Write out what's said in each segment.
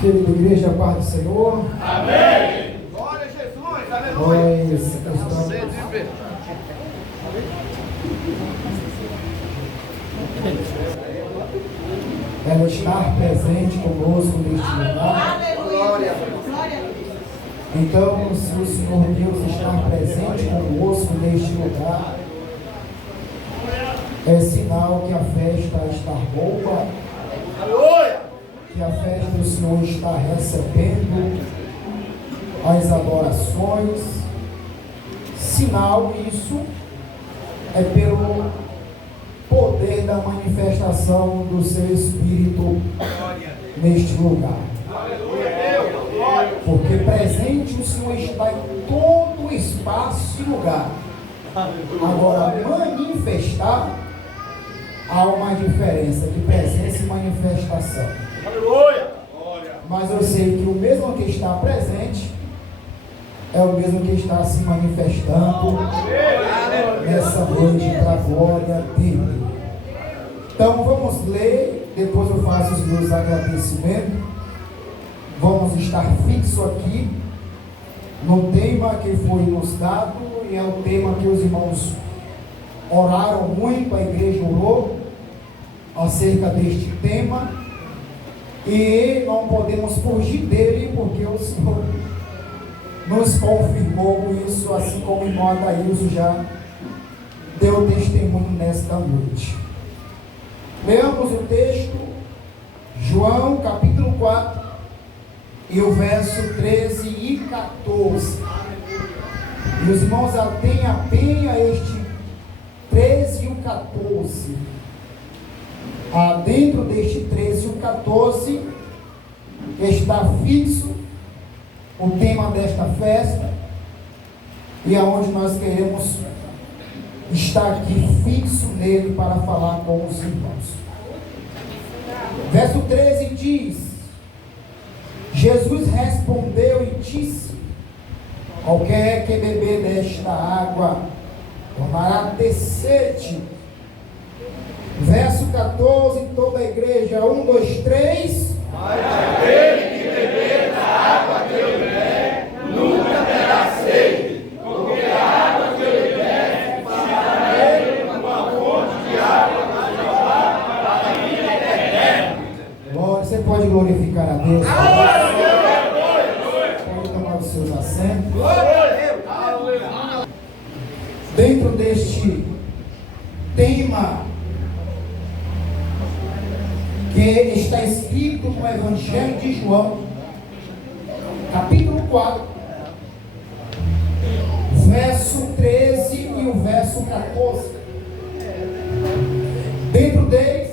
Querida igreja, a paz do Senhor. Amém. Glória a Jesus. Aleluia. Ela estar presente conosco neste lugar. Glória. Então, se o Senhor Deus estar presente conosco neste lugar, é sinal que a festa está boa. Aleluia. Que a festa do Senhor está recebendo as adorações. Sinal isso é pelo poder da manifestação do seu Espírito neste lugar. Porque presente o Senhor está em todo espaço e lugar. Agora, manifestar, há uma diferença de presença e manifestação. Aleluia. Mas eu sei que o mesmo que está presente é o mesmo que está se manifestando nessa noite para a glória dele. Então vamos ler, depois eu faço os meus agradecimentos. Vamos estar fixo aqui no tema que foi nos dado, e é o tema que os irmãos oraram muito, a igreja orou acerca deste tema, e não podemos fugir dele, porque o Senhor nos confirmou isso, assim como o irmão Adailson já deu testemunho nesta noite. Leamos o texto, João capítulo 4, e o verso 13 e 14. E os irmãos atenham apenas este 13 e o 14. Dentro deste 13 e o 14 está fixo o tema desta festa, e aonde nós queremos estar aqui fixo nele para falar com os irmãos. Verso 13 diz: Jesus respondeu e disse: qualquer que beber desta água tornará a ter sede. Verso 14, toda a igreja, 1, 2, 3. Mas aquele que beber da água que eu der, nunca terá sede, porque a água que eu der fará nele uma fonte de água que jorrar para a vida eterna. Você pode glorificar a Deus. Pode tomar os seus assentos. Dentro deste tema que está escrito no Evangelho de João, capítulo 4, verso 13 e o verso 14. Dentro deles,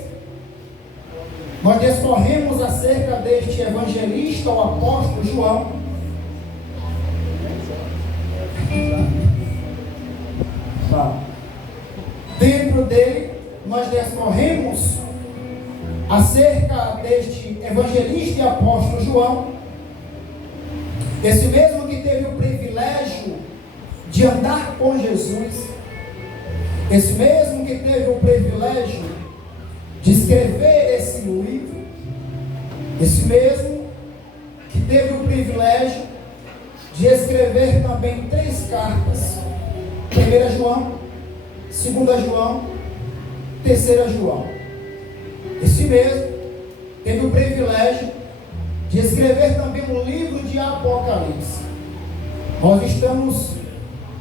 nós discorremos acerca deste evangelista, o apóstolo João. Dentro dele, nós discorremos acerca deste evangelista e apóstolo João, esse mesmo que teve o privilégio de andar com Jesus, esse mesmo que teve o privilégio de escrever esse livro, esse mesmo que teve o privilégio de escrever também 3 cartas: 1 João, 2 João, 3 João. Esse mesmo teve o privilégio de escrever também um livro de Apocalipse. Nós estamos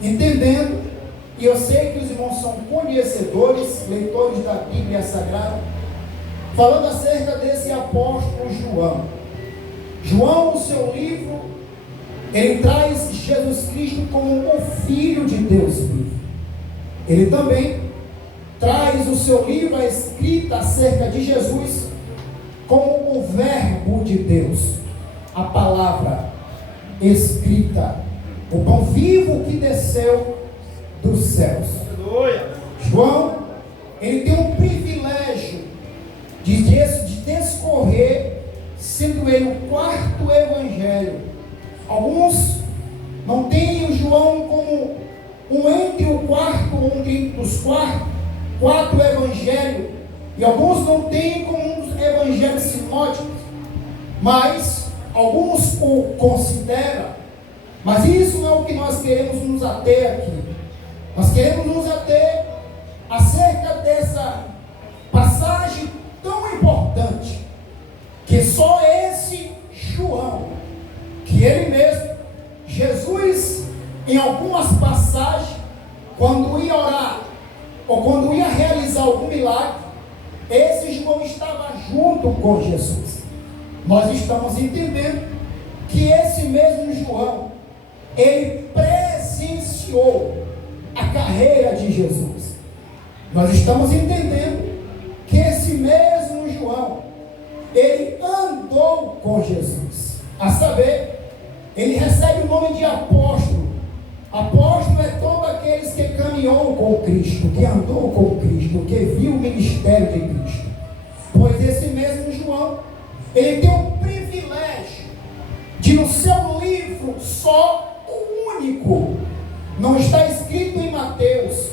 entendendo, e eu sei que os irmãos são conhecedores, leitores da Bíblia Sagrada, falando acerca desse apóstolo João. João, o seu livro, ele traz Jesus Cristo como o Filho de Deus vivo. Ele também traz o seu livro, a escrita acerca de Jesus, como o Verbo de Deus, a palavra escrita, o pão vivo que desceu dos céus. João, ele tem um privilégio de descorrer, sendo ele o 4º evangelho. Alguns não têm o João como entre o 4º, entre os 4 evangelhos, e alguns não têm como um dos evangelhos sinóticos, mas alguns o consideram, mas isso não é o que nós queremos nos ater aqui. Nós queremos nos ater acerca dessa passagem tão importante, que só esse João, que ele mesmo, Jesus, em algumas passagens, quando ia orar, ou quando ia realizar algum milagre, esse João estava junto com Jesus. Nós estamos entendendo que esse mesmo João, ele presenciou a carreira de Jesus. Nós estamos entendendo que esse mesmo João, ele andou com Jesus. A saber, ele recebe o nome de apóstolo. Apóstolo é todo aqueles que caminhou com Cristo, que andou com Cristo, que viu o ministério de Cristo. Pois esse mesmo João, ele tem o privilégio de no seu livro, só o único, não está escrito em Mateus,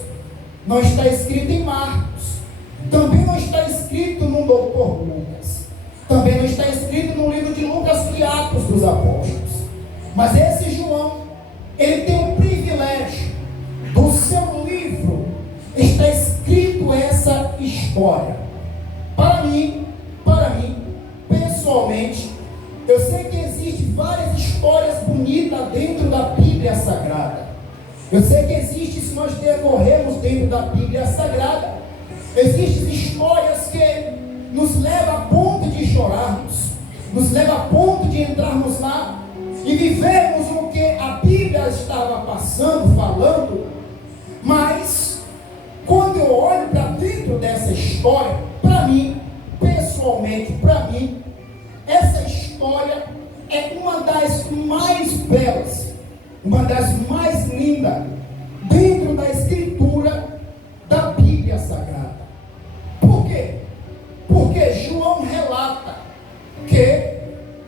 não está escrito em Marcos, também não está escrito no Doutor Lucas, também não está escrito no livro de Lucas e Atos dos Apóstolos. Mas esse João, ele tem o privilégio do seu livro está escrito essa história. Para mim, pessoalmente, eu sei que existem várias histórias bonitas dentro da Bíblia Sagrada. Eu sei que existe, se nós decorrermos dentro da Bíblia Sagrada, existem histórias que nos levam a ponto de chorarmos, nos levam a ponto de entrarmos lá e vivermos o que a Bíblia estava passando, falando. Mas, quando eu olho para dentro dessa história, para mim, pessoalmente, para mim, essa história é uma das mais belas, uma das mais lindas dentro da escritura da Bíblia Sagrada. Por quê? Porque João relata que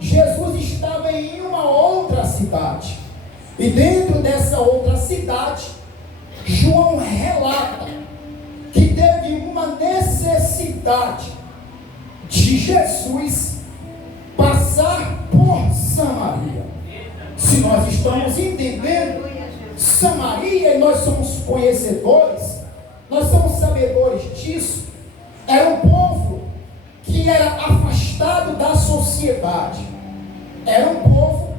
Jesus estava em uma outra cidade, e dentro dessa outra cidade, João relata que teve uma necessidade de Jesus passar por Samaria. Se nós estamos entendendo Samaria, e nós somos conhecedores, nós somos sabedores disso, era um povo que era afastado da sociedade, era um povo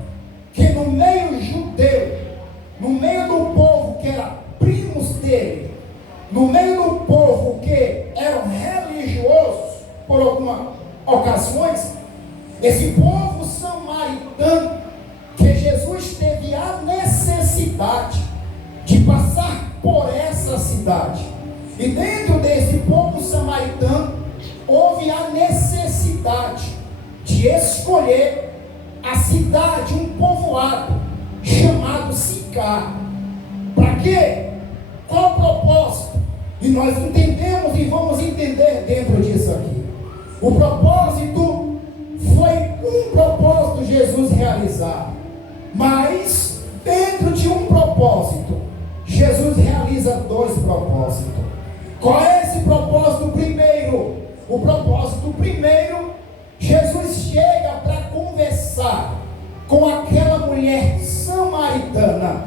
que no meio judeu, no meio do povo que era primos dele, no meio do povo que eram religiosos por algumas ocasiões, esse povo samaritano, que Jesus teve a necessidade de passar por essa cidade, e dentro desse povo samaritano houve a necessidade de escolher a cidade, um povoado chamado Sicar. Para quê? Qual o propósito? E nós entendemos e vamos entender dentro disso aqui. O propósito foi um propósito Jesus realizar, mas dentro de um propósito, Jesus realiza dois propósitos. Qual é esse propósito primeiro? O propósito primeiro, Jesus chega para conversar com aquela mulher samaritana.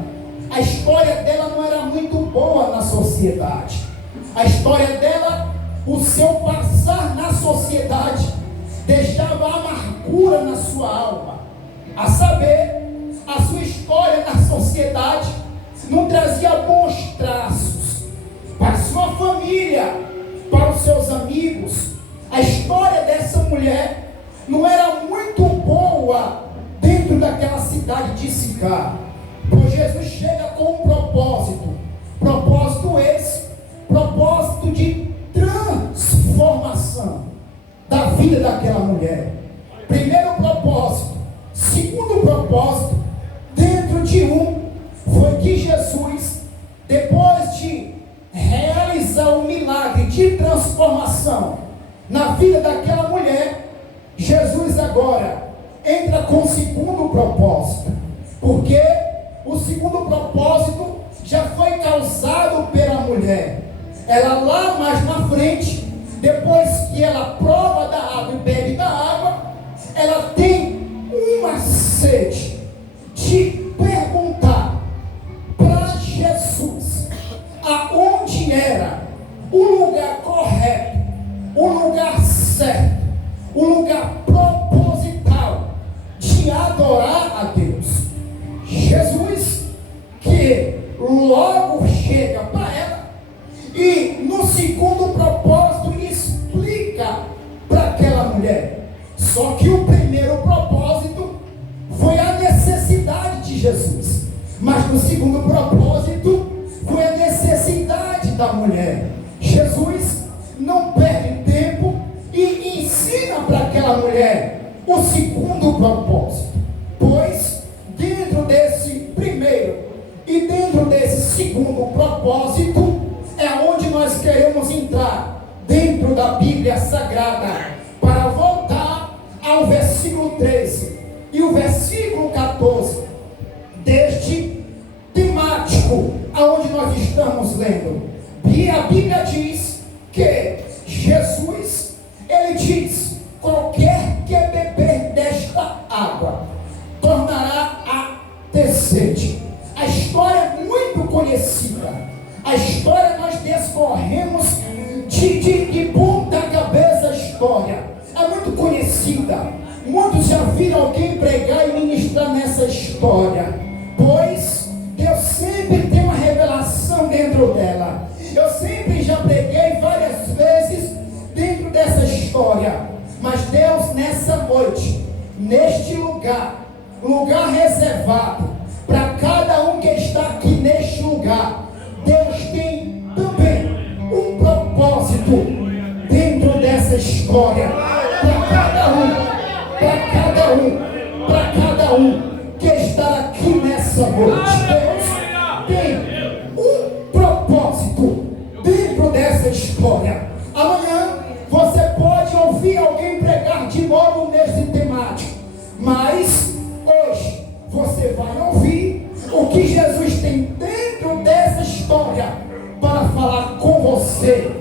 A história dela não era muito boa na sociedade. A história dela, o seu passar na sociedade, deixava amargura na sua alma. A saber, a sua história na sociedade não trazia bons traços para sua família, para os seus amigos. A história dessa mulher não era muito boa dentro daquela cidade de Sicar. Pois Jesus chega com um propósito. Propósito esse, propósito de transformação da vida daquela mulher. Primeiro propósito. Segundo propósito, dentro de um, foi que Jesus, depois de realizar um milagre de transformação na vida daquela mulher, Jesus agora entra com o segundo propósito, porque o segundo propósito já foi causado pela mulher. Ela lá mais na frente, depois que ela prova da água e bebe da água, ela tem uma sede de perguntar para Jesus aonde era o lugar correto, o lugar certo, o lugar proposital de adorar a Deus. Jesus, que logo chega para ela e no segundo propósito explica para aquela mulher. Só que o primeiro propósito foi a necessidade de Jesus, mas no segundo propósito foi a necessidade da mulher. Jesus não perde tempo e ensina para aquela mulher o segundo propósito, pois dentro desse primeiro e dentro desse segundo propósito é onde nós queremos entrar dentro da Bíblia Sagrada, para voltar ao versículo 13 e o versículo 14 deste temático aonde nós estamos lendo. E a Bíblia diz que Jesus, ele diz: qualquer que beber desta água tornará a ter sede. A história é muito conhecida, a história nós descorremos de ponta cabeça. A história é muito conhecida, muitos já viram alguém pregar e ministrar nessa história, pois Deus sempre tem uma revelação dentro dela. Eu sempre já preguei várias vezes dentro dessa história, mas Deus nessa noite, neste lugar reservado para cada um que está aqui neste lugar, Deus tem também um propósito dentro dessa história, para cada um que está aqui nessa noite. Deus tem um propósito dentro dessa história. Amanhã você pode ouvir alguém pregar de novo nesse temático, mas hoje você vai ouvir o que Jesus tem dentro dessa história para falar com você,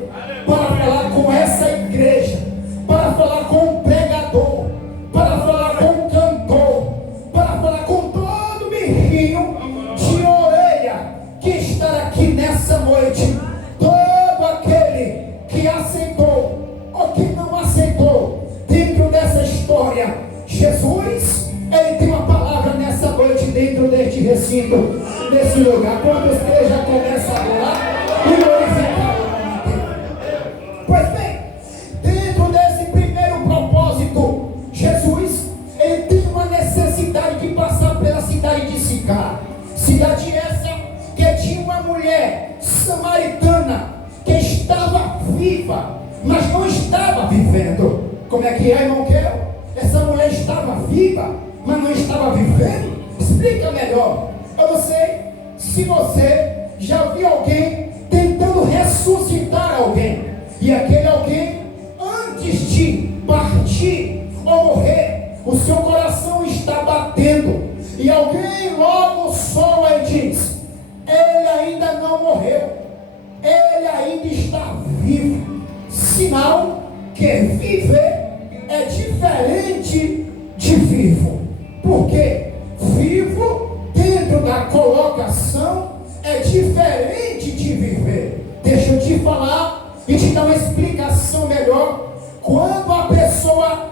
para falar com essa igreja, para falar com o pregador, para falar com o cantor, para falar com todo bichinho de orelha que está aqui nessa noite, todo aquele que aceitou ou que não aceitou dentro dessa história. Jesus, ele tem uma palavra nessa noite dentro deste recinto, nesse lugar. Quando você já começa a orar e glorificar o nome dele. Pois bem, dentro desse primeiro propósito, Jesus, ele tem uma necessidade de passar pela cidade de Sicar. Cidade essa que tinha uma mulher samaritana que estava viva, mas não estava vivendo. Como é que é, irmão Kel? Essa mulher estava viva, mas não estava vivendo? Explica melhor. Eu não sei se você já viu alguém tentando ressuscitar alguém, e aquele alguém, antes de partir ou morrer, o seu coração está batendo, e alguém logo soa e diz: ele ainda não morreu, ele ainda está vivo. Sinal que viver é diferente de vivo. Porque vivo dentro da colocação é diferente de viver. Deixa eu te falar e te dar uma explicação melhor. Quando a pessoa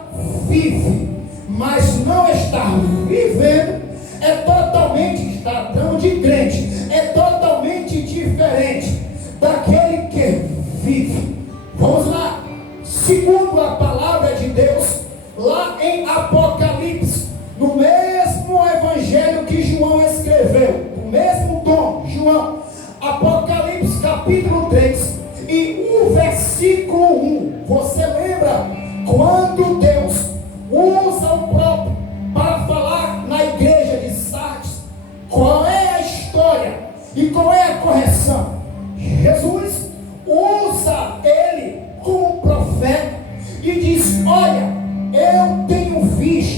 vive, mas não está vivendo, é totalmente, tratando de crente, é totalmente diferente daquele que vive. Vamos lá. Segundo a palavra de Deus, lá em Apocalipse, no mesmo evangelho que João escreveu, no mesmo tom, João, Apocalipse capítulo 3 e o versículo 1, você lembra quando Deus usa o próprio para falar na igreja de Sardes? Qual é a história e qual é a correção? Jesus usa ele como profeta e diz: olha, eu tenho visto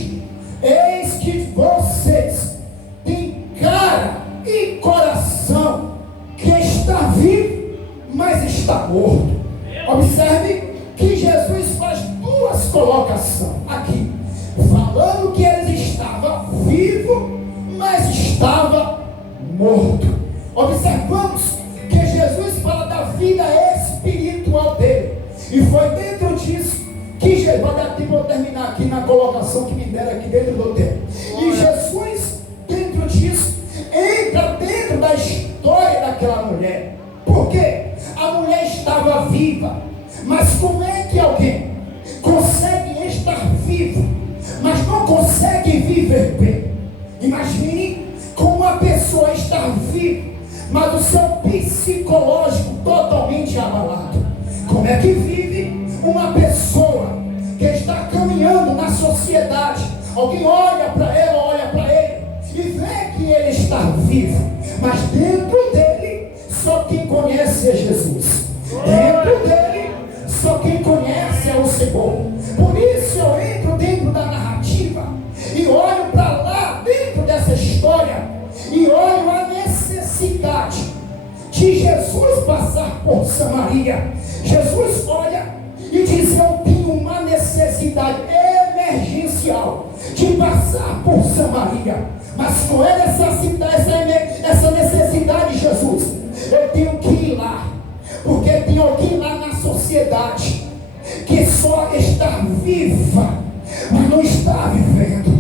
aqui na colocação que me deram aqui dentro do templo. E Jesus, dentro disso, entra dentro da história daquela mulher. Por quê? A mulher estava viva. Mas como é que alguém consegue estar vivo, mas não consegue viver bem? Imagine como uma pessoa está viva, mas o seu psicológico totalmente abalado. Como é que vive uma pessoa que está caminhando na sociedade? Alguém olha para ela, olha para ele e vê que ele está vivo, mas dentro dele só quem conhece é Jesus. Dentro dele só quem conhece é o Senhor. Por isso eu entro dentro da narrativa e olho para lá dentro dessa história e olho a necessidade de Jesus passar por Samaria. Jesus olha e diz: eu tenho uma necessidade emergencial de passar por Samaria. Mas qual é essa necessidade, Jesus? Eu tenho que ir lá, porque tem alguém lá na sociedade que só está viva, mas não está vivendo.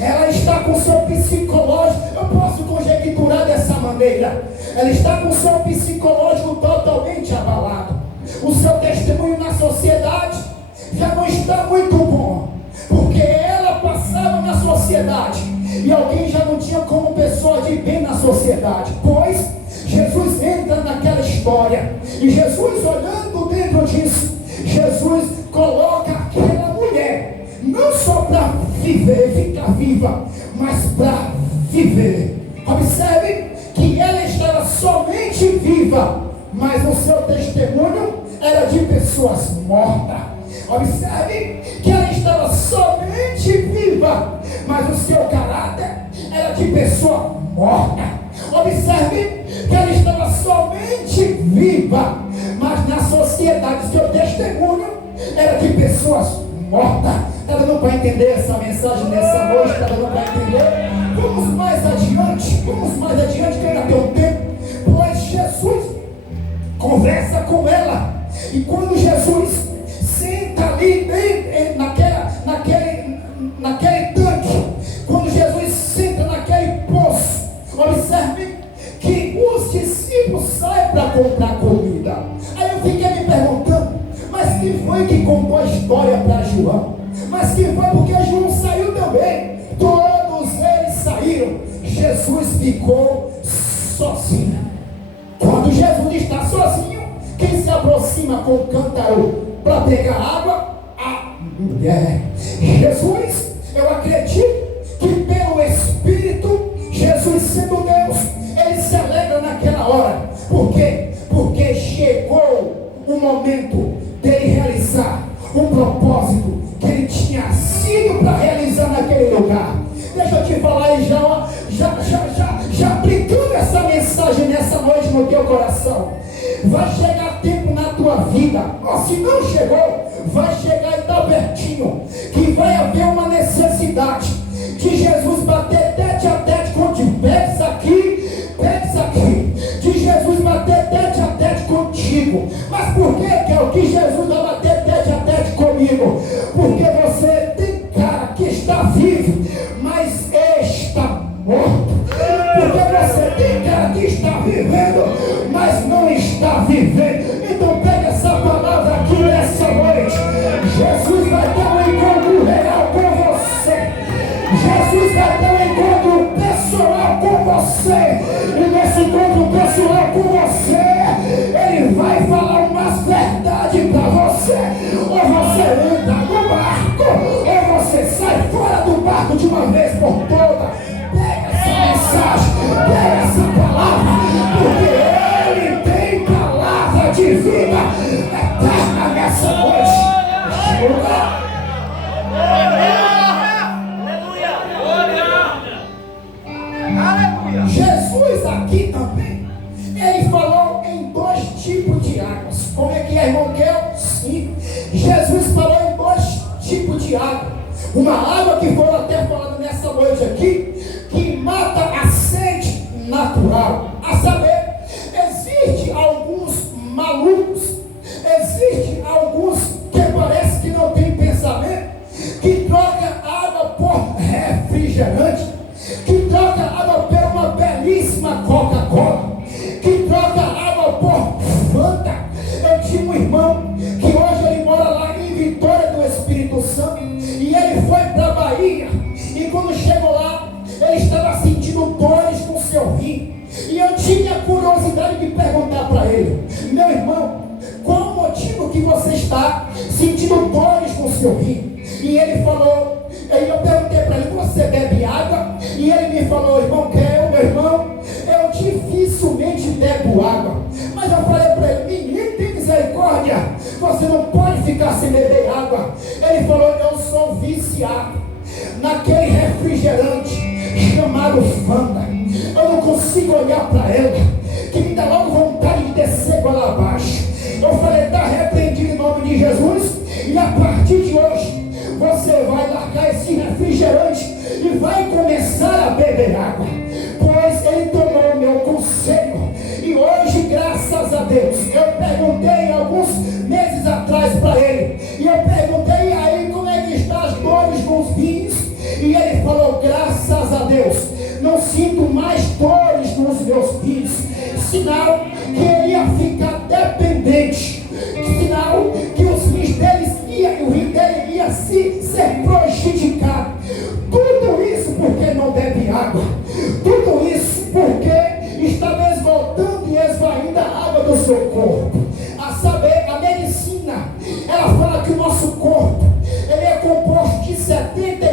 Ela está com seu psicológico, eu posso conjecturar dessa maneira, ela está com seu psicológico totalmente abalado. O seu testemunho na sociedade já não está muito bom, porque ela passava na sociedade e alguém já não tinha como pessoa de bem na sociedade. Pois Jesus entra naquela história e Jesus, olhando dentro disso, Jesus coloca aquela mulher não só para viver, ficar viva, mas para viver. Observe que ela estava somente viva, mas o seu testemunho era de pessoas mortas. Observe que ela estava somente viva, mas o seu caráter era de pessoa morta. Observe que ela estava somente viva, mas na sociedade seu testemunho era de pessoas mortas. Ela não vai entender essa mensagem nessa noite, ela não vai entender. Vamos mais adiante, que ainda tem um tempo. Pois Jesus conversa com ela, e quando Jesus senta ali naquele tanque, quando Jesus senta naquele poço, observe que os discípulos saem para comprar comida. Aí eu fiquei me perguntando, mas quem foi que contou a história para João? Mas quem foi? Porque João saiu também. Todos eles saíram. Jesus ficou sozinho. Quando Jesus está sozinho, quem se aproxima com o cântaro para pegar água? A mulher. Jesus, eu acredito que pelo Espírito, Jesus sendo Deus, ele se alegra naquela hora. Por quê? Porque chegou o momento dele realizar um propósito que ele tinha sido para realizar naquele lugar. Deixa eu te falar aí já aplicando essa mensagem nessa noite no teu coração. Vai chegar tempo na tua vida, ou se não chegou, vai chegar e está pertinho, que vai haver uma necessidade de Jesus bater tete a tete contigo. Pega isso aqui, de Jesus bater tete a tete contigo. Mas por que é o que Jesus vai bater tete a tete comigo? Porque você tem cara que está vivo, mas está morto. Porque você tem cara que está vivendo, mas não está vivendo. Então pega essa palavra aqui nessa noite. Jesus vai ter um encontro real com você. Jesus vai ter um encontro pessoal com você. E nesse encontro pessoal com você, ele vai falar umas verdades para você. Ou você entra no barco, ou você sai fora do barco de uma vez por todas. Pega essa mensagem, pega essa palavra, porque ele tem palavra de vida eterna nessa noite. Jesus aqui também, ele falou em dois tipos de águas. Como é que é, irmão Kel? Sim, Jesus falou em dois tipos de água. Uma água que foi até falando nessa noite aqui, que mata a sede natural. A saber, existe alguns malucos, existe alguns que parece que não tem pensamento, que trocam refrigerante, que troca água por uma belíssima Coca-Cola, que troca água por Fanta. Eu tinha um irmão que hoje ele mora lá em Vitória do Espírito Santo, e ele foi para a Bahia, e quando chegou lá, ele estava sentindo dores no seu rim, e eu tinha curiosidade de perguntar para ele: meu irmão, qual o motivo que você está sentindo dores no seu rim? E ele falou, aí eu perguntei para ele: você bebe água? E ele me falou: irmão, meu irmão, eu dificilmente bebo água. Mas eu falei para ele: menino, tem misericórdia, você não pode ficar sem beber água. Ele falou: eu sou viciado naquele refrigerante chamado Fanta. Eu não consigo olhar para ela, que me dá logo vontade de descer goela abaixo. Eu falei: está repreendido em nome de Jesus, e a partir de hoje você vai largar esse refrigerante e vai começar a beber água. Pois ele tomou o meu conselho, e hoje, graças a Deus, eu perguntei alguns meses atrás para ele, e eu perguntei: e aí, como é que estão as dores nos rins? E ele falou: graças a Deus, não sinto mais dores nos meus rins. Sinal que ele ia ficar dependente, sinal que os rins dele, o rim dele ia ser prejudicado. Tudo isso porque não bebe água, tudo isso porque está desvoltando e esvaindo a água do seu corpo. A saber, a medicina, ela fala que o nosso corpo, ele é composto de 70,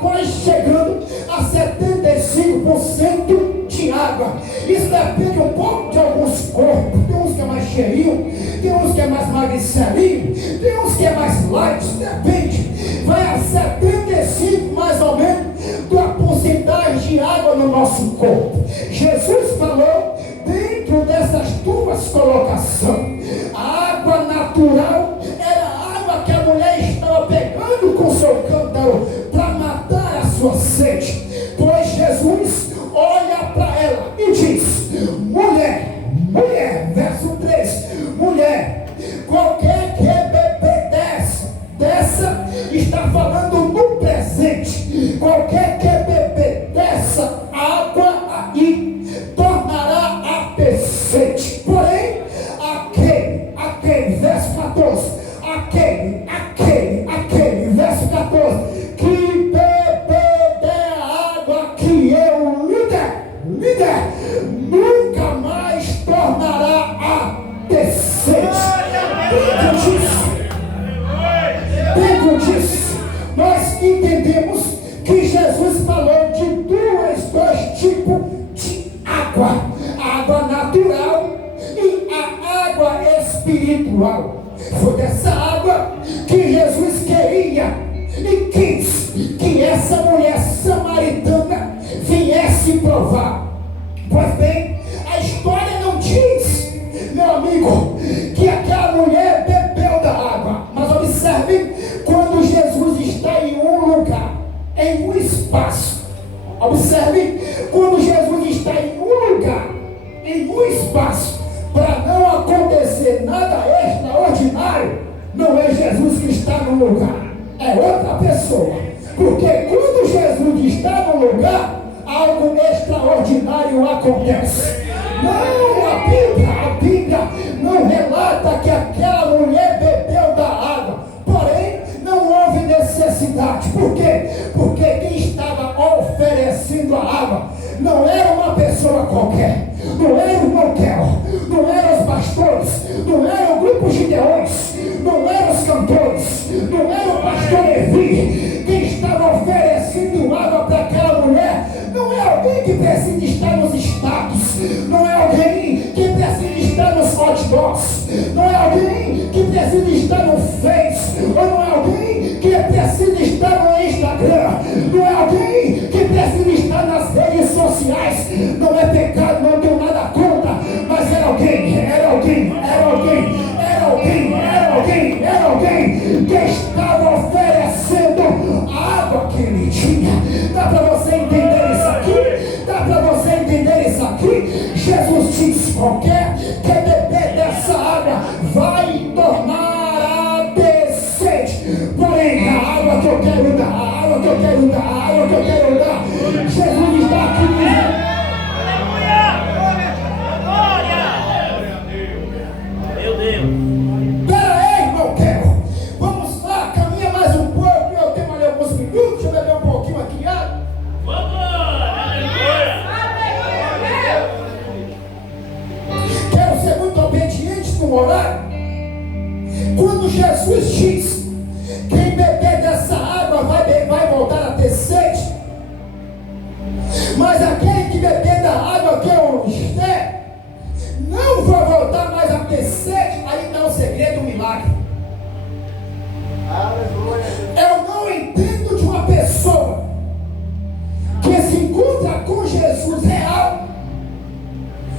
quase chegando a 75% de água. Isso depende um pouco de alguns corpos. Tem uns que é mais cheinho, tem uns que é mais magricelinho, tem uns que é mais light, depende. Vai a 75 mais ou menos da porcentagem de água no nosso corpo. Jesus falou dentro dessas duas colocações: a água natural era a água que a mulher estava pegando com seu cântaro para matar a sua sede. Pois Jesus olha para ela e diz: mulher, verso 3, mulher, qualquer que beber dessa, está falando no presente, qualquer que beber dessa água aí, tornará a ter sede. Porém, aquele, verso 14, aquele, verso 14, que beber da água que eu lhe der, nunca mais tornará a ter sede. Dentro disso, nós entendemos que Jesus falou de dois tipos de água: a água natural e a água espiritual. Foi dessa água que Jesus queria e quis que essa mulher samaritana viesse provar. Pois bem, a história não diz, meu amigo, que aquela mulher bebeu da água. Mas observe, quando Jesus está em um lugar, em um espaço, observe, quando Jesus está em um lugar, em um espaço, para não acontecer nada extraordinário, não é Jesus que está no lugar, é outra pessoa. Porque quando Jesus está no lugar, algo extraordinário acontece. Não, a Bíblia não relata que aquela mulher bebeu da água, porém não houve necessidade. Por quê? Porque quem estava oferecendo a água não era uma pessoa qualquer, não era o irmão Kel, não eram os pastores, não era o grupo Gideões, não eram os cantores, não era o pastor Levi. Quem estava oferecendo água para aquela mulher não é alguém que precisa estar nos status, não é alguém que precisa estar nos hot dogs, não é alguém que precisa estar no Face, ou não é alguém que precisa estar no Instagram, não é alguém que precisa estar nas redes sociais. Não é pecado, não tenho nada contra, mas era alguém que estava oferecendo a água que ele tinha. Dá para você entender isso aqui? Dá para você entender isso aqui? Jesus disse: qualquer que beber dessa água vai tornar a ter sede. Porém, a água que eu quero dar,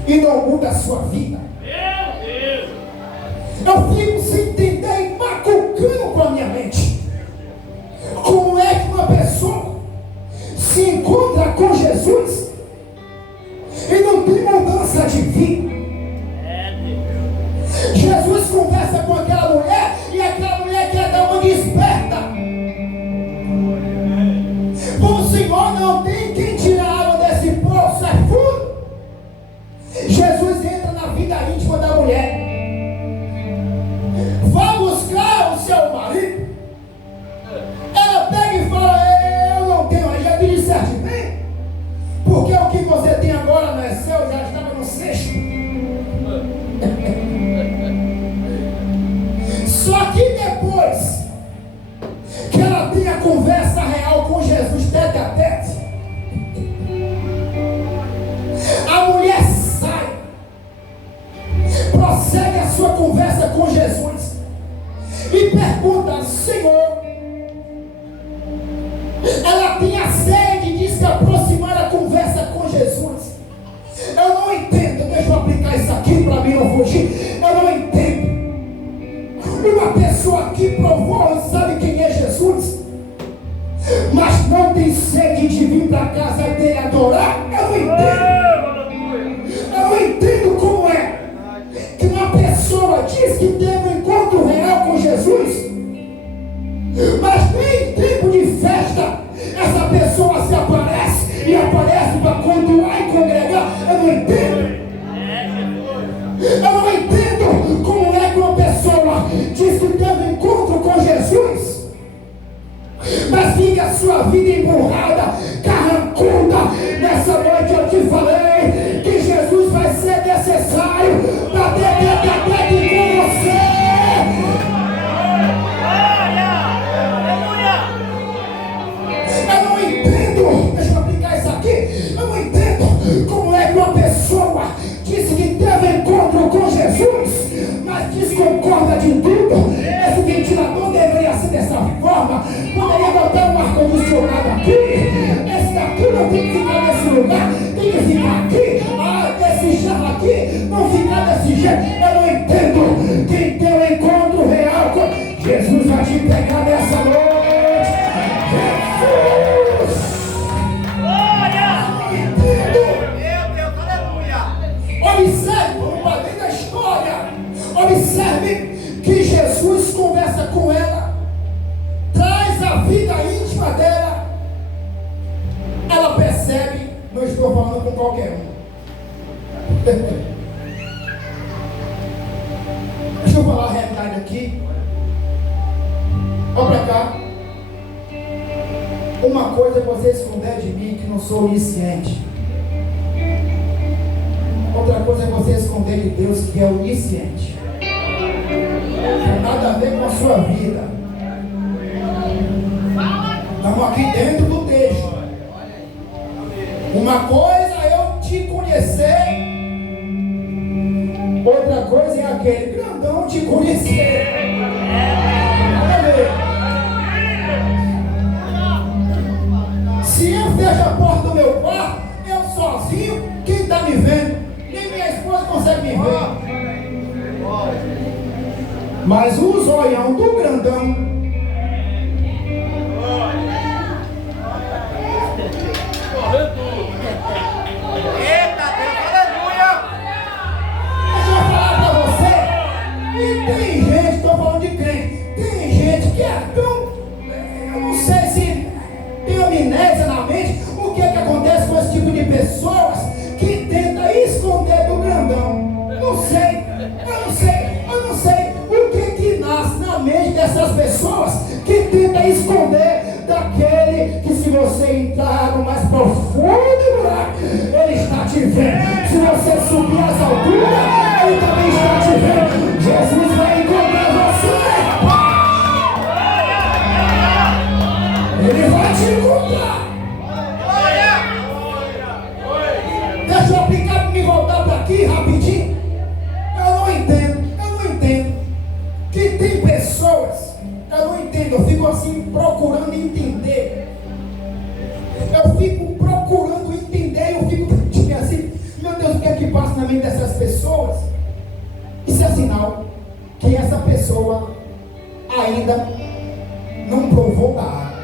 e não muda a sua vida. Eu fico sem entender e macucando com a minha mente. Como é que uma pessoa se encontra com Jesus e não tem mudança de vida? Jesus conversa com aquela mulher e aquela mulher quer dar uma desperta. O Senhor não tem quem tire a água desse poço, é fundo. Jesus entra na vida íntima da mulher. Vá buscar o seu marido. Ela pega e fala: eu não tenho, já me disseste bem, porque o que você tem agora não é seu, já estava no cesto. Só que depois que ela tem a conversa real com Jesus tete a tete, a mulher sai, prossegue a sua conversa com Jesus e pergunta: Senhor, ela tem a sede de se aproximar da conversa com Jesus. Eu não entendo, deixa eu aplicar isso aqui para mim não fugir. Eu não entendo. Uma pessoa que provou e sabe quem é Jesus, mas não tem sede de vir para a casa dele adorar. Eu não entendo. Eu não entendo como é que uma pessoa diz que teve um encontro real com Jesus, mas nem em tempo de festa essa pessoa se aparece e aparece para continuar e congregar. Eu não entendo. Eu não entendo como é que uma pessoa diz que teve um encontro com Jesus, mas fica a sua vida emburrada, carrancuda. Nessa noite eu te falei que Jesus vai ser necessário para ter com você. Eu não entendo, deixa eu aplicar isso aqui. Eu não entendo como é que uma pessoa disse que teve encontro com Jesus, mas desconcorda de tudo. Esse ventilador deveria ser dessa forma, poderia botar um ar-condicionado aqui. Esse daqui não tem que ficar nesse lugar, tem que ficar aqui. Esse jarro aqui não ficar desse jeito. Eu não entendo. Quem tem um encontro real com Jesus vai te pegar nessa noite. Jesus! Observe, vamos para dentro da história. Observe que Jesus conversa com ela, traz a vida íntima dela. Ela percebe, não estou falando com qualquer um. Deixa eu falar a realidade aqui. Olha para cá. Uma coisa é você esconder de mim que não sou onisciente. Outra coisa é você esconder de Deus que é onisciente. Não tem nada a ver com a sua vida. Estamos aqui dentro do texto. Uma coisa é eu te conhecer, outra coisa é aquele grandão te conhecer. Se eu fecho a porta do meu quarto, eu sozinho, quem está me vendo? Nem minha esposa consegue me ver. Mas o zoião do grandão, tem gente, estou falando de crente, tem gente que é tão, eu não sei se tem amnésia na mente, o que é que acontece com esse tipo de pessoas que tenta esconder do grandão. Eu não sei o que nasce na mente dessas pessoas que tenta esconder daquele que, se você entrar no mais profundo buraco, ele está te vendo. Se você subir as alturas, ele também está te vendo. Jesus vai encontrar você. Ele vai te encontrar. Deixa eu aplicar para me voltar para aqui rapidinho. Eu não entendo. Que tem pessoas, eu não entendo, eu fico assim procurando entender. Eu fico procurando entender, eu fico assim, meu Deus, o que é que passa na comportamento dessas pessoas, isso é sinal que essa pessoa ainda não provou da água.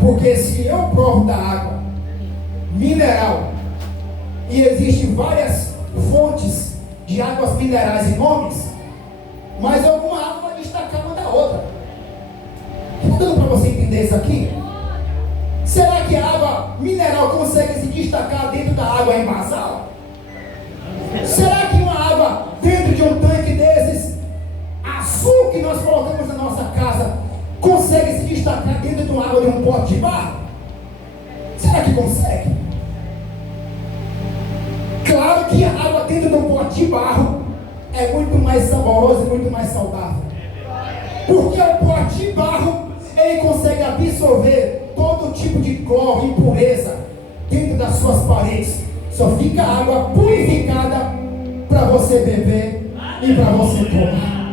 Porque se eu provo da água mineral, e existem várias fontes de águas minerais e nomes, mas alguma água vai destacar uma da outra. Estou dando para você entender isso aqui? Será que a água mineral consegue se destacar dentro da água embasal? Será que uma água dentro de um tanque desses, azul, que nós colocamos na nossa casa, consegue se destacar dentro de uma água de um pote de barro? Será que consegue? Claro que a água dentro de um pote de barro é muito mais saborosa e muito mais saudável. Porque o pote de barro, ele consegue absorver todo tipo de cloro, impureza dentro das suas paredes. Só fica água purificada para você beber e para você tomar.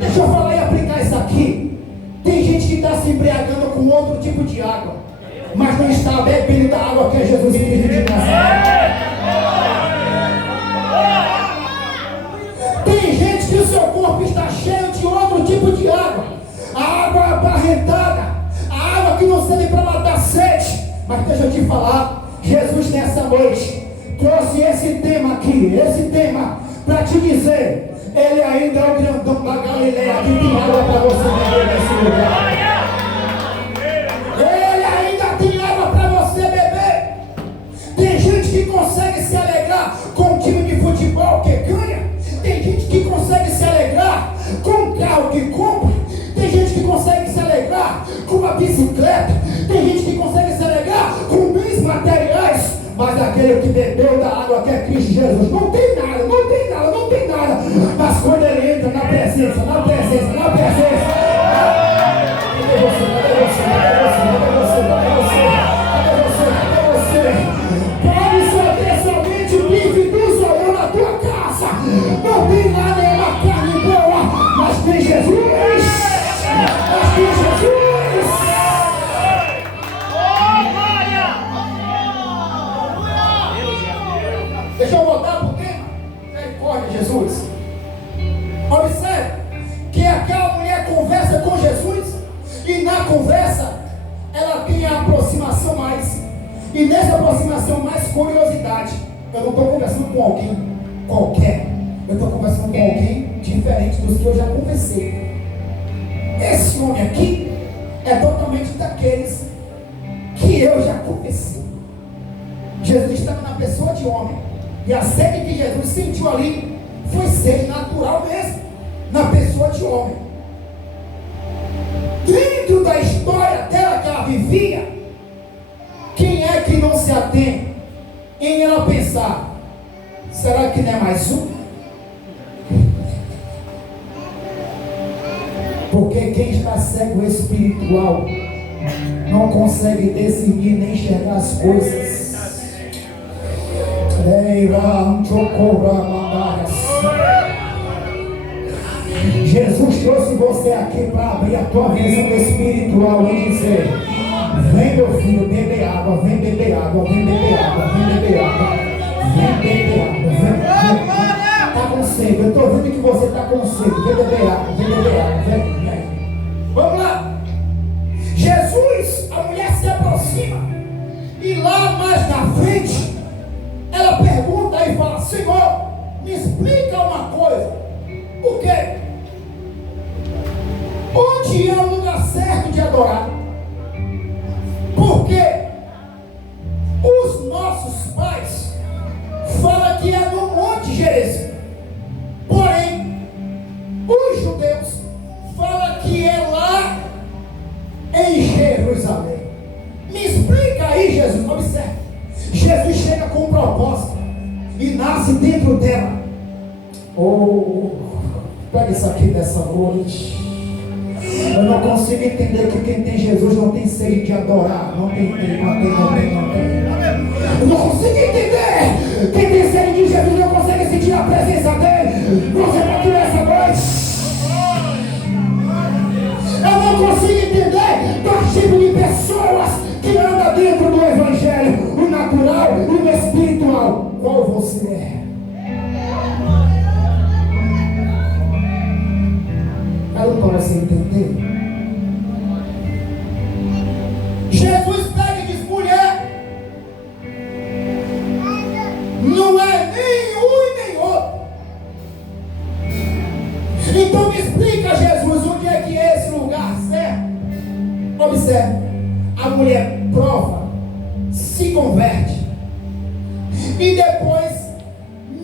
Deixa eu falar e aplicar isso aqui. Tem gente que está se embriagando com outro tipo de água, mas não está bebendo da água que é Jesus Cristo de Nazaré. Tem gente que o seu corpo está cheio de outro tipo de água, a água abarrentada, a água que não serve para matar sede. Mas deixa eu te falar, Jesus nessa noite trouxe esse tema aqui, para te dizer, ele ainda é o grandão da Galileia que tem água para você beber nesse lugar. Ele ainda tem água para você beber. Tem gente que consegue se alegrar com um time de futebol que ganha. Tem gente que consegue se alegrar com um carro que compra. Tem gente que consegue se alegrar com uma bicicleta. Tem gente que consegue se alegrar com bens materiais. Mas aquele que bebeu da água que é Cristo Jesus, não tem nada. Mas quando ele entra na presença. Cadê você? Pode só ter somente bife do Senhor na tua casa. Não tem lá nenhuma carne boa, mas tem Jesus. Deixa eu voltar para o tema. Misericórdia, Jesus. Observe que aquela mulher conversa com Jesus, e na conversa ela tem a aproximação mais, e nessa aproximação mais curiosidade. Eu não estou conversando com alguém qualquer, eu estou conversando com alguém diferente dos que eu já conversei. Esse homem aqui é totalmente daqueles que eu já conversei. Jesus estava na pessoa de homem, e a sede que Jesus sentiu ali foi sede natural mesmo, na pessoa de homem. Dentro da história dela que ela vivia, quem é que não se atém em ela pensar, será que não é mais um? Porque quem está cego espiritual não consegue discernir nem enxergar as coisas. Jesus trouxe você aqui para abrir a tua visão espiritual e dizer: vem meu filho, beber água, vem beber água, vem beber água, vem beber água, vem beber água, vem. Está com sede, eu estou vendo que você está com sede, vem beber água, vem. Vamos lá. Jesus, a mulher se aproxima, e lá mais na frente ela pergunta e fala: Senhor, me explica uma coisa. O quê? Onde é o lugar certo de adorar? Porque os nossos pais falam que é no Monte Gerizim. Porém, os judeus falam que é lá em Jerusalém. Me explica aí, Jesus. Observe. Jesus chega com um propósito e nasce dentro dela. Pega isso aqui dessa noite. Eu não consigo entender que quem tem Jesus não tem sede de adorar. Não tem. Eu não consigo entender. Quem tem sede de Jesus não consegue sentir a presença dele. Você pode ir essa noite. Eu não consigo entender dois tipos de pessoas que andam dentro do Evangelho: o natural e o espiritual. Jesus pega e diz: mulher, não é nem um e nem outro. Então me explica, Jesus, onde é que é esse lugar certo? Observe, a mulher prova, se converte, e depois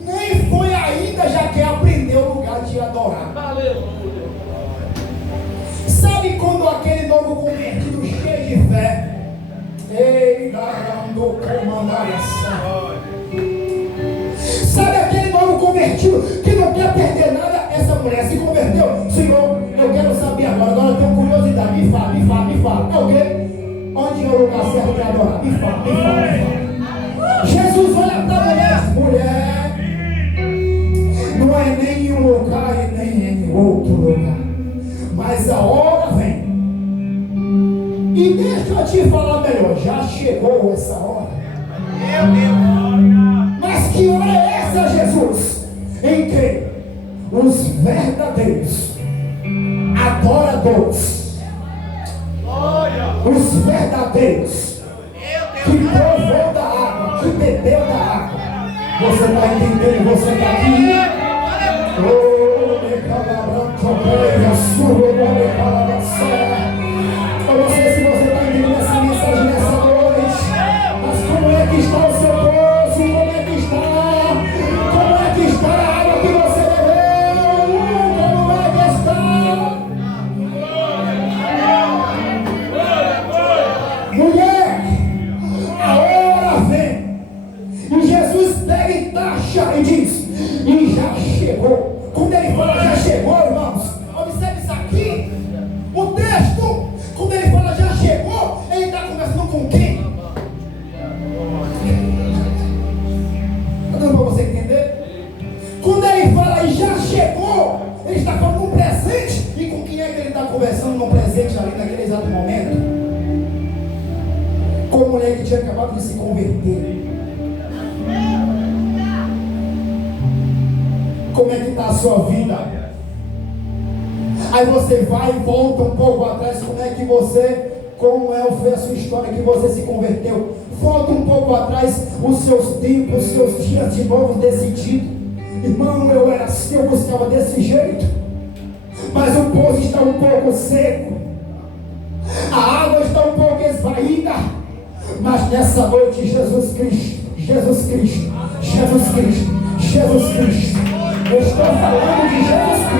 nem foi ainda, já quer aprender o lugar de adorar. Aleluia. Sabe quando aquele novo convertido cheio de fé, ei, garando comandar essa. Sabe aquele novo convertido que não quer perder nada? Essa mulher se converteu. Senhor, eu quero saber agora eu tenho curiosidade. Me fala. É o quê? Onde é o lugar certo de adorar? Me fala. Jesus olha para a mulher, não é nem em um lugar e nem em outro lugar, mas a hora vem. E deixa eu te falar melhor, já chegou essa hora. Meu Deus. Mas que hora é essa, Jesus? Em que os verdadeiros adoradores, os verdadeiros que provou da água, que bebeu da água, você está entendendo? Você está aqui? Eu não sei se você está entendendo essa mensagem nessa noite, mas como é que está o seu poço? Como é que está? Como é que está a água que você bebeu? Como é que está? Mulher, a hora vem, e Jesus pega e taxa e diz: e já chegou. Quando ele fala já chegou, irmãos, observe isso aqui. O texto, quando ele fala já chegou, ele está conversando com quem? Está dando para você entender? Quando ele fala e já chegou, ele está falando um presente. E com quem é que ele está conversando num presente ali naquele exato momento? Com a mulher que tinha acabado de se converter. Como é que está a sua vida? Aí você vai e volta um pouco atrás. Como foi a sua história que você se converteu? Volta um pouco atrás, os seus tempos, os seus dias de novo decidido. Irmão, eu era assim, eu buscava desse jeito, mas o poço está um pouco seco, a água está um pouco esvaída. Mas nessa noite, Jesus Cristo, eu estou falando de Jesus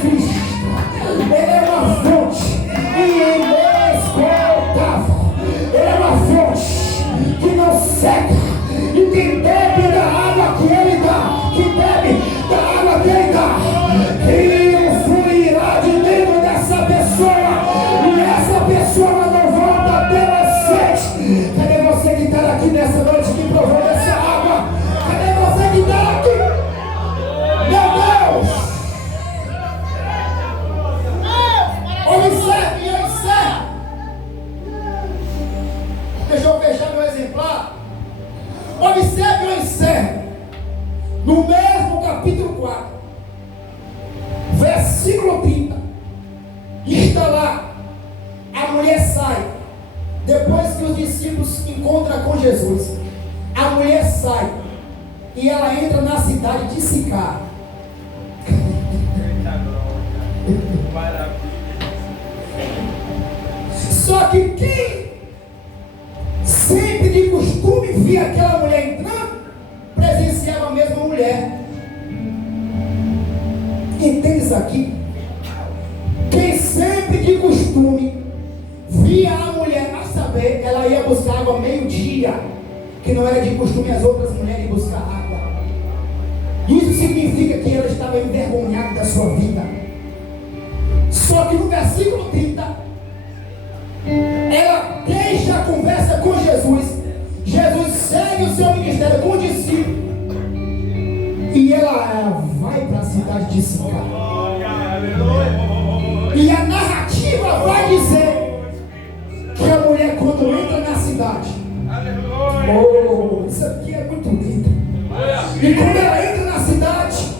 Cristo. Ele é uma fonte inesgotável. Ele é uma fonte que não seca. E quem bebe da água que ele dá, rio fluirá de dentro dessa pessoa. E essa pessoa não volta a ter mais sede. Cadê você que está aqui nessa noite, que provou dessa água? Cadê você que está aqui? Meu Deus! Observe, eu encerro. Deixa eu fechar meu exemplar. Observe, eu encerro. No mesmo capítulo 4, versículo 30, está lá. A mulher sai. Depois que os discípulos encontram com Jesus, a mulher sai e ela entra na cidade de Sicar. Só que quem sempre de costume via aquela mulher entrando, presenciava a mesma mulher. Entende isso aqui? Quem sempre de costume via a mulher, a saber, ela ia buscar água meio-dia, que não era de costume as outras mulheres buscar água. Isso significa que ela estava envergonhada da sua vida. Só que no versículo 30, ela deixa a conversa com Jesus. Jesus segue o seu ministério com o discípulo, e ela vai para a cidade de Sicar. E a narrativa vai dizer que a mulher, quando entra na cidade, isso aqui é muito lindo. E quando ela entra na cidade,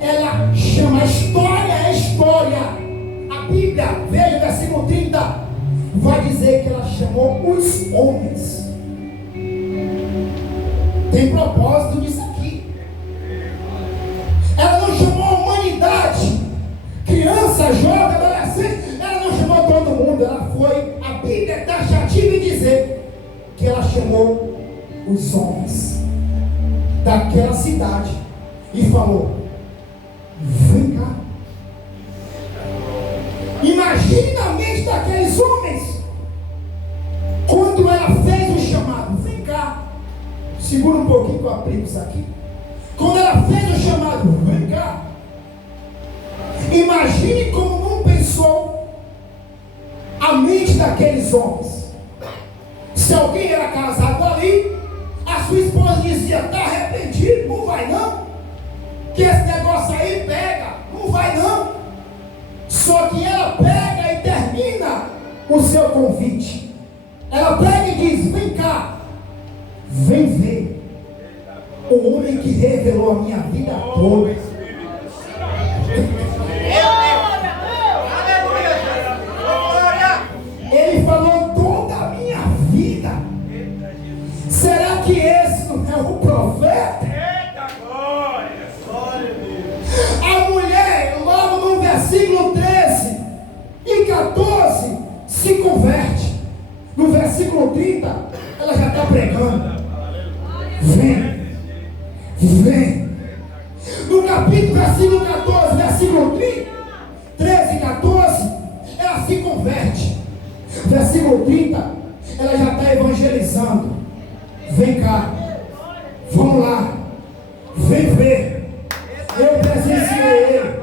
ela chama a história, chamou os homens. Tem propósito disso aqui. Ela não chamou a humanidade, criança, jovem, adolescente. Ela não chamou todo mundo. Ela foi, a Bíblia é taxativa em dizer que ela chamou os homens daquela cidade e falou: vem cá. Imagine na mente daqueles homens, quando ela fez o chamado: vem cá. Segura um pouquinho que eu aplico isso aqui. Quando ela fez o chamado: vem cá. Imagine como não pensou a mente daqueles homens. Se alguém era casado ali, a sua esposa dizia: está arrependido, não vai não. Que esse negócio aí pega, não vai não. Só que ela pega e termina o seu convite. Ela pega e diz: vem cá, vem ver o homem que revelou a minha vida toda. Ele falou toda a minha vida. Será que esse não é o profeta? A mulher, logo no versículo 13 e 14, se converte. No versículo 30, ela já está pregando: vem, vem. No capítulo, versículo 14, versículo 30, 13 e 14, ela se converte. Versículo 30, ela já está evangelizando: vem cá, vamos lá, vem ver. Eu presenciei ele.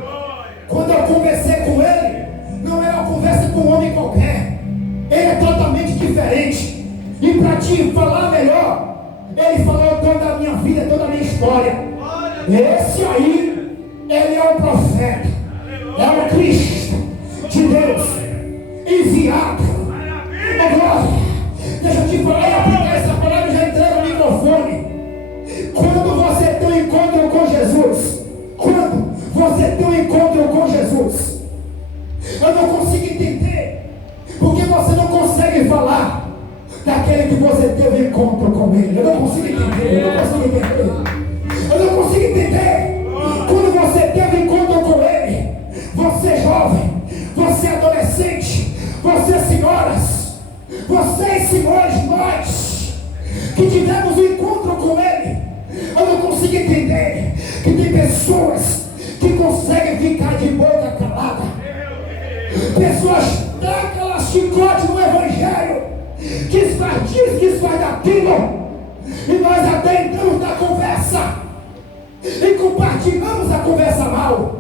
Quando eu conversei com ele, não era uma conversa com um homem qualquer. Ele é totalmente diferente. E para te falar melhor, ele falou toda a minha vida, toda a minha história. Esse aí, ele é o profeta, é o Cristo de Deus, enviado. Agora, deixa eu te falar e aplicar essa palavra, já entrega o microfone. Quando você tem um encontro com Jesus, eu não consigo entender porque você não consegue falar daquele que você teve encontro com ele. Eu não consigo entender. Quando você teve encontro com ele, você jovem, você adolescente, você senhoras, vocês senhores, nós que tivemos um encontro com ele, eu não consigo entender que tem pessoas que conseguem ficar de boca calada. Pessoas tacam a chicote no evangelho, que faz disso, que faz daquilo, e nós até entramos na conversa e compartilhamos a conversa mal.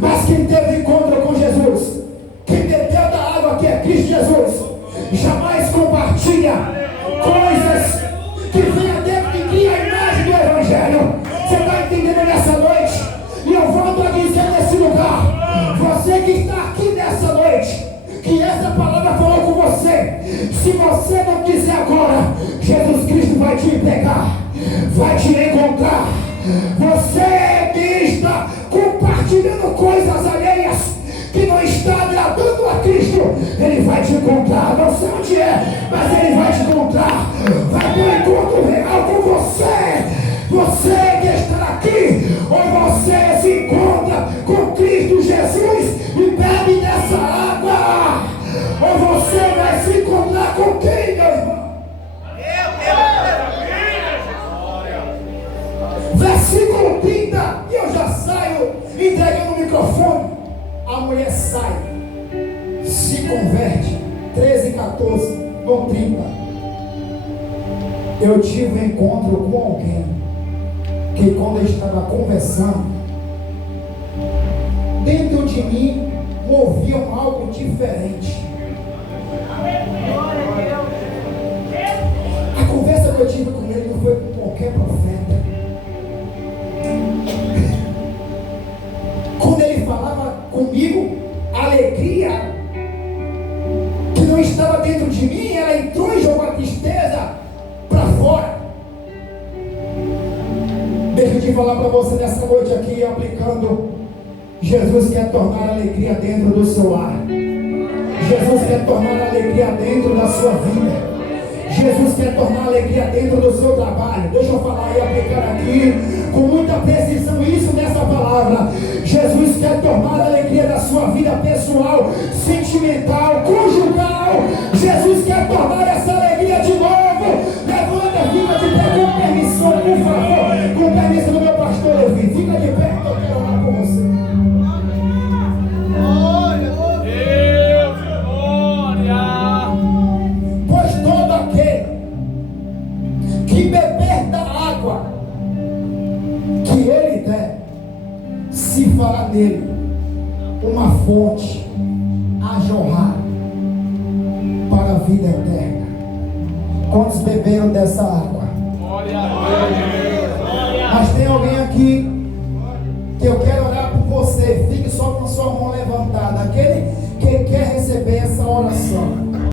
Mas quem teve encontro com Jesus, quem bebeu da água que é Cristo Jesus, jamais compartilha coisas que venham dentro de cria a imagem do evangelho. Você está entendendo nessa noite? E eu volto a dizer nesse lugar, você que está aqui nessa noite, que essa palavra falou com você. Se você não quiser agora, Jesus Cristo vai te pegar, vai te encontrar. Você que está compartilhando coisas alheias, que não está agradando a Cristo, ele vai te encontrar. Não sei onde é, mas ele vai te encontrar. Vai ter um encontro real com você. Você que está aqui, ou você se encontra com Cristo Jesus e bebe dessa água, ou você vai se encontrar com quem, meu irmão? Versículo 30, e eu já saio entregando o microfone. A mulher sai, se converte. 13 e 14, no 30. Eu tive um encontro com alguém que, quando eu estava conversando, dentro de mim moviam algo diferente. A conversa que eu tive com ele não foi com qualquer profeta. Quando ele falava comigo, a alegria que não estava dentro de mim, ela entrou e jogou a tristeza para fora. Deixa eu te falar para você nessa noite aqui, aplicando: Jesus quer tornar a alegria dentro do seu lar. Jesus quer tornar a alegria dentro da sua vida. Jesus quer tornar alegria dentro do seu trabalho. Deixa eu falar e aplicar aqui com muita precisão isso nessa palavra. Jesus quer tornar a alegria da sua vida pessoal, sentimental, conjugal. Jesus quer tornar essa alegria de novo. Levanta, fica de pé com permissão, por favor. Com permissão do meu pastor Levi. Fica de pé que eu quero orar com você. Pois todo aquele que beber da água que ele der, se fará nele uma fonte a jorrar para a vida eterna. Quantos beberam dessa água? Mas tem alguém aqui